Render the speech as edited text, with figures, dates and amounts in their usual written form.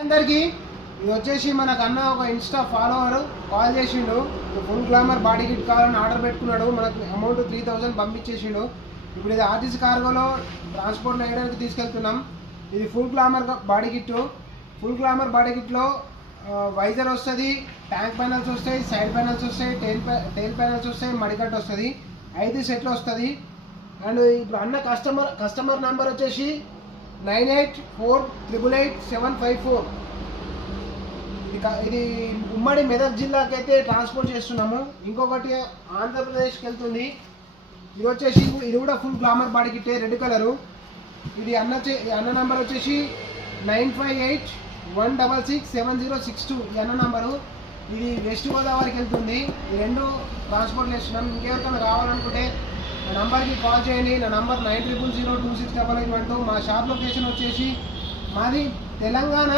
అందరికి ఇది వచ్చేసి మనకన్నా ఒక ఇన్స్టా ఫాలోవర్ కాల్ చేసిండు. ఫుల్ గ్లామర్ బాడీ కిట్ కావాలని ఆర్డర్ పెట్టుకున్నాడు. మనకు అమౌంట్ 3000 పంపించేసిండు. ఇప్పుడు ఇది ఆర్టీసీ కార్గోలో ట్రాన్స్పోర్ట్లో వేయడానికి తీసుకెళ్తున్నాం. ఇది full glamour body kit. Full glamour body కిట్లో వైజర్ వస్తుంది, ట్యాంక్ ప్యానల్స్ వస్తాయి, సైడ్ ప్యానల్స్ వస్తాయి, టైల్ ప్యానల్స్ వస్తాయి, మడికట్ వస్తుంది, 5 సెట్లు వస్తుంది. అండ్ ఇప్పుడు అన్న కస్టమర్ నెంబర్ వచ్చేసి 9848888754. ఇది ఉమ్మడి మెదక్ జిల్లాకి అయితే ట్రాన్స్పోర్ట్ చేస్తున్నాము. ఇంకొకటి ఆంధ్రప్రదేశ్కి వెళ్తుంది. ఇది వచ్చేసి ఇది కూడా ఫుల్ గ్లామర్ బాడీ కిట్టే, రెడ్ కలరు. ఇది అన్న నెంబర్ వచ్చేసి 9581667062. ఈ అన్న నెంబరు. ఇది వెస్ట్ గోదావరికి వెళ్తుంది. ఈ 2 ట్రాన్స్పోర్ట్లు చేస్తున్నాం. ఇంకెవరికైనా కావాలనుకుంటే నా నంబర్కి కాల్ చేయండి. నా నంబర్ 9000026812. మా షాప్ లొకేషన్ వచ్చేసి మాది తెలంగాణ